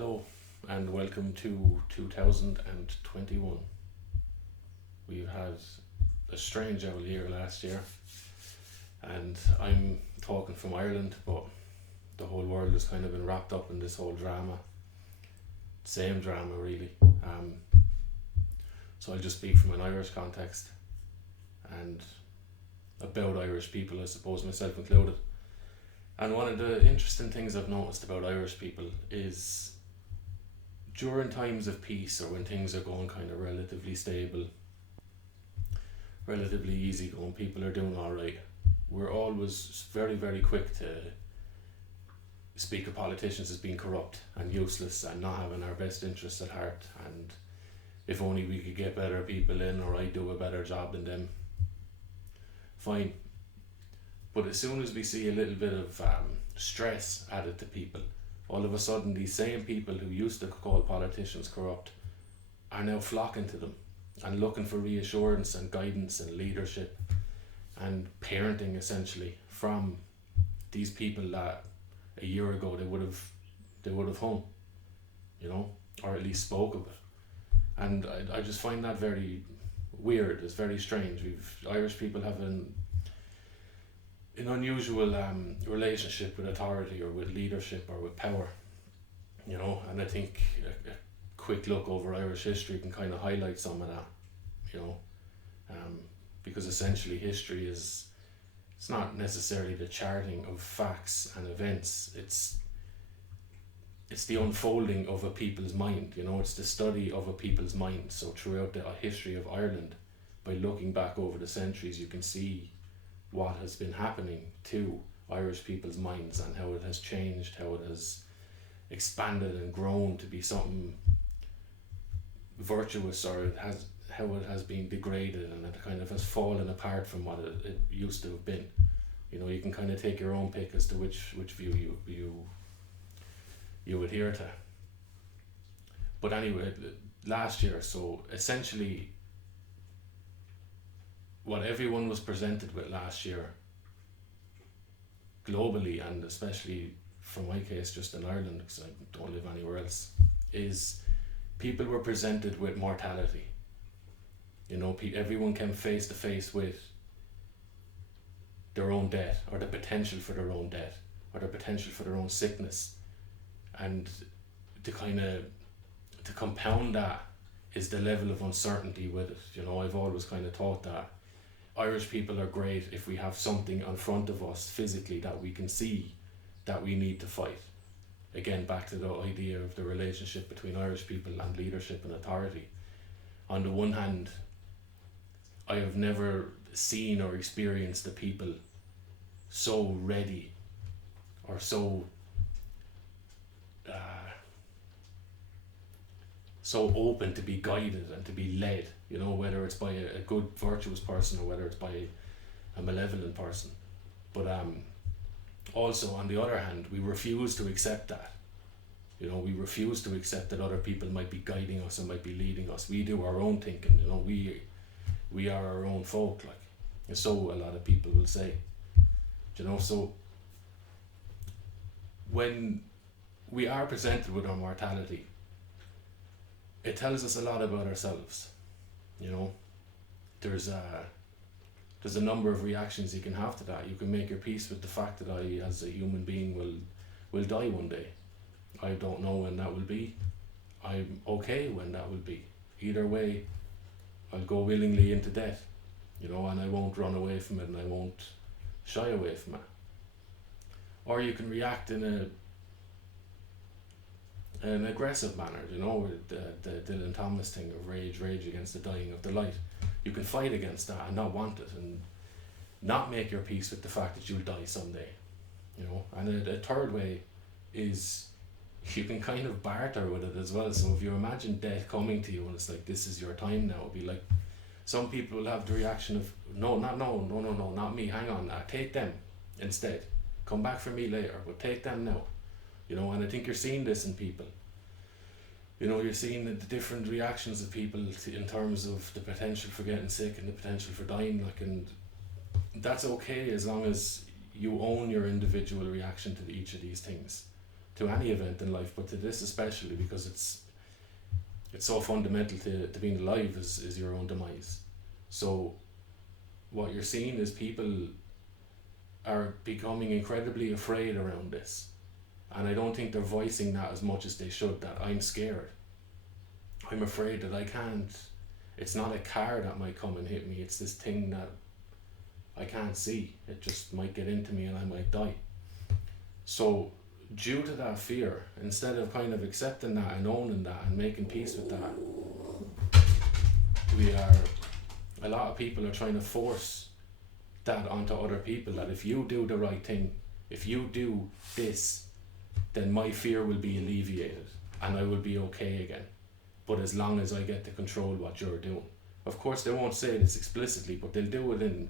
Hello and welcome to 2021. We've had a strange old year last year, and I'm talking from Ireland, but the whole world has kind of been wrapped up in this whole drama. Same drama, really. So I'll just speak from an Irish context and about Irish people, I suppose, myself included. And one of the interesting things I've noticed about Irish people is during times of peace, or when things are going kind of relatively stable, relatively easy going, people are doing alright, we're always very, very quick to speak of politicians as being corrupt and useless and not having our best interests at heart, and if only we could get better people in, or I do a better job than them. Fine. But as soon as we see a little bit of stress added to people, all of a sudden these same people who used to call politicians corrupt are now flocking to them and looking for reassurance and guidance and leadership and parenting, essentially, from these people that a year ago they would have hung, or at least spoke of it. And I just find that very weird. It's very strange. Irish people have an unusual relationship with authority, or with leadership, or with power, and I think a quick look over Irish history can kind of highlight some of that, because essentially history it's not necessarily the charting of facts and events, it's the unfolding of a people's mind, it's the study of a people's mind. So throughout the history of Ireland, by looking back over the centuries, you can see what has been happening to Irish people's minds and how it has changed, how it has expanded and grown to be something virtuous, or how it has been degraded, and it kind of has fallen apart from what it used to have been. You can kind of take your own pick as to which view you adhere to. But anyway, last year, so essentially what everyone was presented with last year, globally, and especially for my case just in Ireland because I don't live anywhere else, is people were presented with mortality. Everyone came face to face with their own death, or the potential for their own death, or the potential for their own sickness. And to compound that is the level of uncertainty with it. I've always kind of thought that Irish people are great if we have something in front of us physically that we can see that we need to fight. Again, back to the idea of the relationship between Irish people and leadership and authority. On the one hand, I have never seen or experienced the people so ready, or so open to be guided and to be led, whether it's by a good virtuous person or whether it's by a malevolent person. But also, on the other hand, we refuse to accept that. We refuse to accept that other people might be guiding us and might be leading us. We do our own thinking. We are our own folk, and so a lot of people will say. So when we are presented with our mortality, it tells us a lot about ourselves. There's a number of reactions you can have to that. You can make your peace with the fact that I, as a human being, will die one day. I don't know when that will be. I'm okay when that will be. Either way, I'll go willingly into death, and I won't run away from it, and I won't shy away from it. Or you can react in an aggressive manner, with the Dylan Thomas thing of rage against the dying of the light. You can fight against that and not want it, and not make your peace with the fact that you'll die someday. And a third way is you can kind of barter with it as well. So if you imagine death coming to you and it's like, this is your time now, it'll be like, some people will have the reaction of, no, not me, hang on, take them instead. Come back for me later, but take them now. And I think you're seeing this in people. You're seeing the different reactions of people in terms of the potential for getting sick and the potential for dying. And that's okay as long as you own your individual reaction to each of these things. to any event in life, but to this especially, because it's so fundamental to being alive is your own demise. So what you're seeing is people are becoming incredibly afraid around this, and I don't think they're voicing that as much as they should, that I'm scared, I'm afraid that I can't, it's not a car that might come and hit me, it's this thing that I can't see, it just might get into me and I might die. So due to that fear, instead of kind of accepting that and owning that and making peace with that, a lot of people are trying to force that onto other people, that if you do the right thing, if you do this, then my fear will be alleviated and I will be okay again. But as long as I get to control what you're doing. Of course they won't say this explicitly, but they'll do it in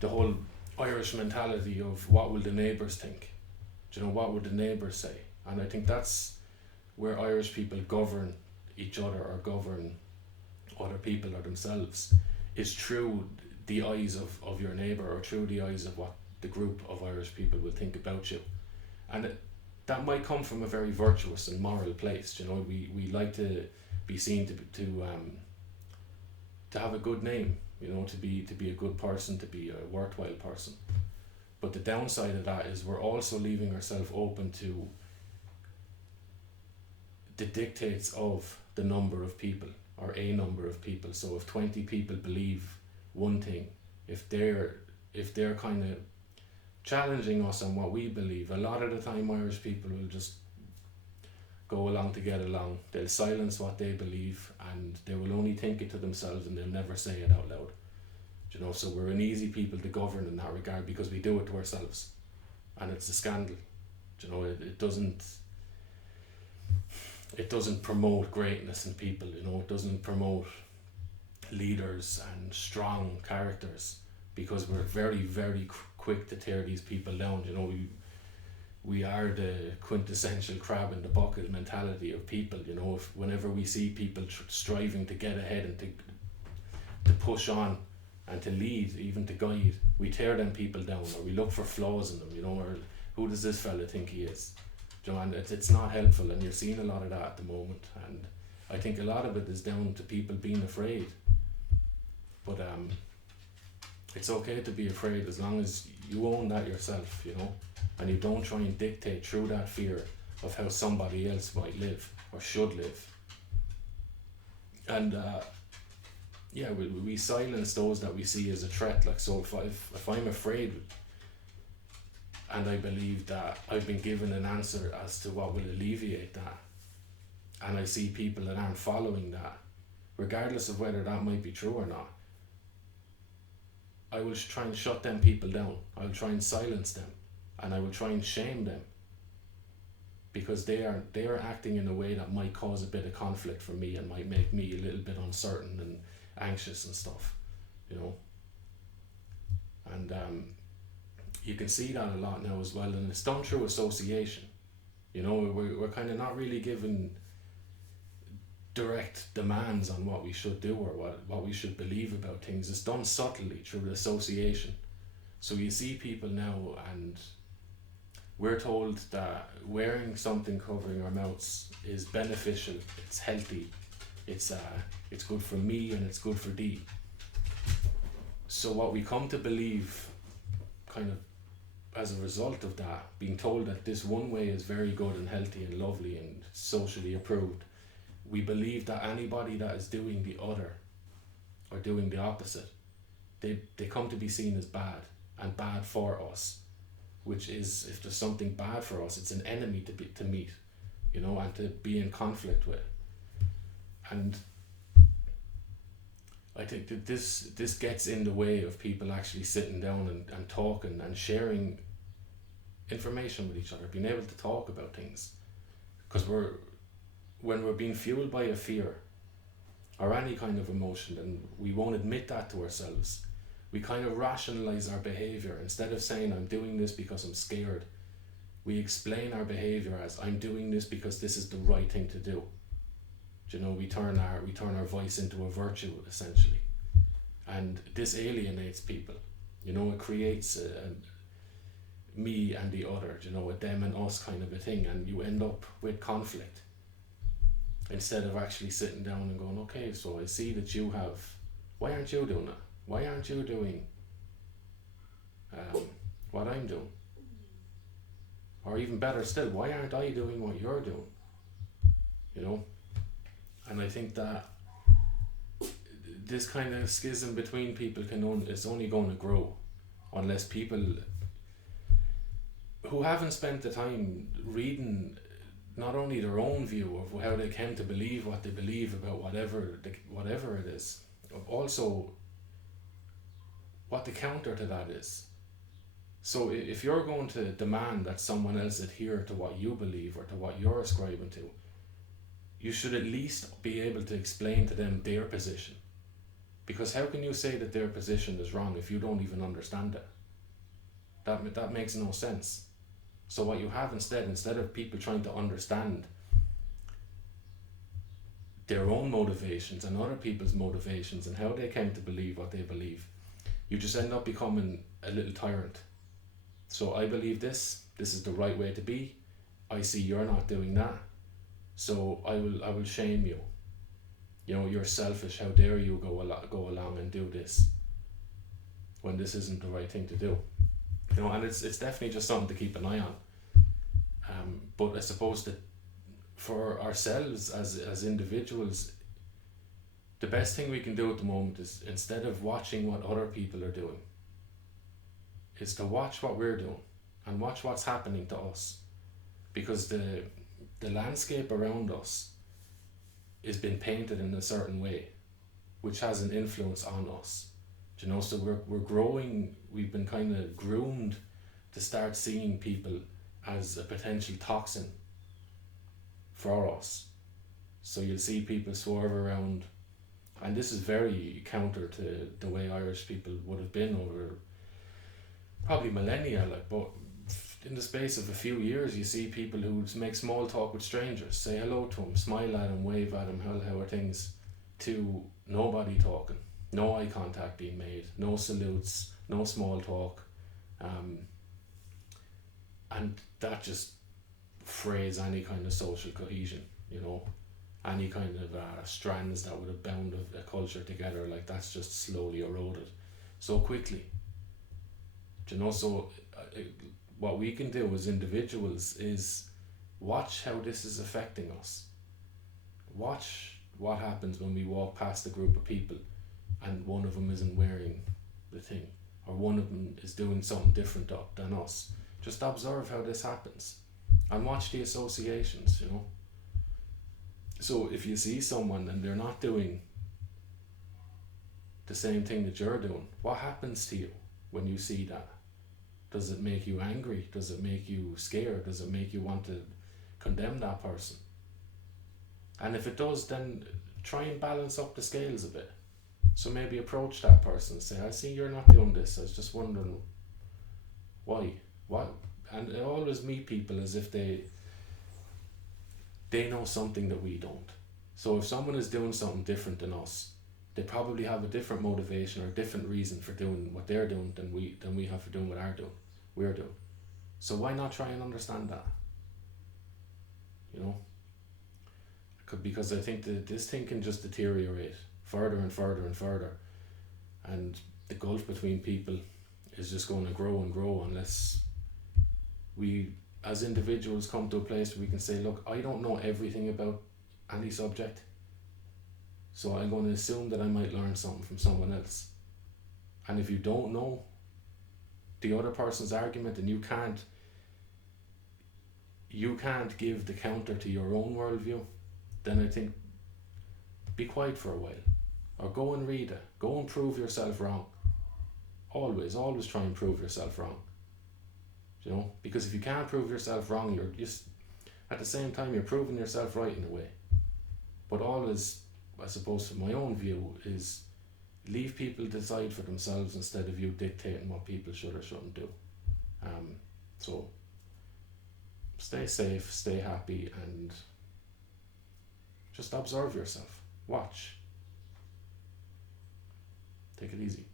the whole Irish mentality of what will the neighbours think? Do you know, what would the neighbours say? And I think that's where Irish people govern each other or govern other people or themselves, is through the eyes of your neighbour, or through the eyes of what the group of Irish people will think about you. And that might come from a very virtuous and moral place. You know, we like to be seen to have a good name, you know, to be a good person, to be a worthwhile person. But the downside of that is we're also leaving ourselves open to the dictates of the number of people, or a number of people. So if 20 people believe one thing, if they're kind of challenging us on what we believe, a lot of the time Irish people will just go along to get along. They'll silence what they believe and they will only think it to themselves and they'll never say it out loud. You know, so we're an easy people to govern in that regard because we do it to ourselves, and it's a scandal. You know, it doesn't promote greatness in people. You know, it doesn't promote leaders and strong characters, because we're very, very quick to tear these people down. You know, we are the quintessential crab in the bucket mentality of people. You know, whenever we see people striving to get ahead and to push on and to lead, even to guide, we tear them people down, or we look for flaws in them. You know, or who does this fella think he is? You know, and it's not helpful, and you're seeing a lot of that at the moment. And I think a lot of it is down to people being afraid. But it's okay to be afraid as long as you own that yourself, you know, and you don't try and dictate through that fear of how somebody else might live or should live. And we silence those that we see as a threat. Like, so if I'm afraid and I believe that I've been given an answer as to what will alleviate that, and I see people that aren't following that, regardless of whether that might be true or not, I will try and shut them people down. I will try and silence them, and I will try and shame them, because they are acting in a way that might cause a bit of conflict for me and might make me a little bit uncertain and anxious and stuff, you know. And you can see that a lot now as well, and it's done through association. You know, we're kind of not really given direct demands on what we should do or what we should believe about things. It's done subtly through association. So you see people now, and we're told that wearing something covering our mouths is beneficial, it's healthy, it's good for me and it's good for thee. So what we come to believe, kind of as a result of that, being told that this one way is very good and healthy and lovely and socially approved, we believe that anybody that is doing the other or doing the opposite, they come to be seen as bad and bad for us, which is, if there's something bad for us, it's an enemy to meet, you know, and to be in conflict with. And I think that this gets in the way of people actually sitting down and talking and sharing information with each other, being able to talk about things. Because when we're being fueled by a fear or any kind of emotion, and we won't admit that to ourselves, we kind of rationalize our behavior. Instead of saying I'm doing this because I'm scared, we explain our behavior as I'm doing this because this is the right thing to do. You know, we turn our voice into a virtue, essentially, and this alienates people. You know, it creates me and the other, you know, a them and us kind of a thing, and you end up with conflict instead of actually sitting down and going, okay, so I see that you have, why aren't you doing that? Why aren't you doing what I'm doing? Or even better still, why aren't I doing what you're doing? You know? And I think that this kind of schism between people is only going to grow unless people who haven't spent the time reading not only their own view of how they came to believe what they believe about whatever it is, also what the counter to that is. So if you're going to demand that someone else adhere to what you believe or to what you're ascribing to, you should at least be able to explain to them their position. Because how can you say that their position is wrong if you don't even understand it? That makes no sense. So what you have instead of people trying to understand their own motivations and other people's motivations and how they came to believe what they believe, you just end up becoming a little tyrant. So I believe this is the right way to be. I see you're not doing that, so I will shame you. You know, you're selfish, how dare you go along and do this when this isn't the right thing to do. You know, and it's definitely just something to keep an eye on. But I suppose that for ourselves as individuals, the best thing we can do at the moment is, instead of watching what other people are doing, is to watch what we're doing and watch what's happening to us. Because the landscape around us is been painted in a certain way, which has an influence on us. You know, so we're growing. We've been kind of groomed to start seeing people as a potential toxin for us. So you'll see people swerve around, and this is very counter to the way Irish people would have been over probably millennia. Like, but in the space of a few years, you see people who make small talk with strangers, say hello to them, smile at them, wave at them, how are things, to nobody talking. No eye contact being made, no salutes, no small talk, and that just frays any kind of social cohesion, you know, any kind of strands that would have bound a culture together, like that's just slowly eroded so quickly. You know, so what we can do as individuals is watch how this is affecting us. Watch what happens when we walk past a group of people and one of them isn't wearing the thing, or one of them is doing something different than us. Just observe how this happens and watch the associations, you know. So if you see someone and they're not doing the same thing that you're doing, what happens to you when you see that? Does it make you angry? Does it make you scared? Does it make you want to condemn that person? And if it does, then try and balance up the scales a bit. So maybe approach that person and say, I see you're not doing this. I was just wondering why. What? And always meet people as if they know something that we don't. So if someone is doing something different than us, they probably have a different motivation or a different reason for doing what they're doing than we have for doing what we're doing. So why not try and understand that? You know? Because I think that this thing can just deteriorate further and further and further, and the gulf between people is just going to grow and grow unless we as individuals come to a place where we can say, look, I don't know everything about any subject, so I'm going to assume that I might learn something from someone else. And if you don't know the other person's argument and you can't give the counter to your own worldview, then I think be quiet for a while, or go and read it, go and prove yourself wrong. Always try and prove yourself wrong. You know, because if you can't prove yourself wrong, you're just, at the same time, you're proving yourself right in a way. But always, I suppose, from my own view, is leave people decide for themselves instead of you dictating what people should or shouldn't do. So stay safe, stay happy, and just observe yourself. Watch. Take it easy.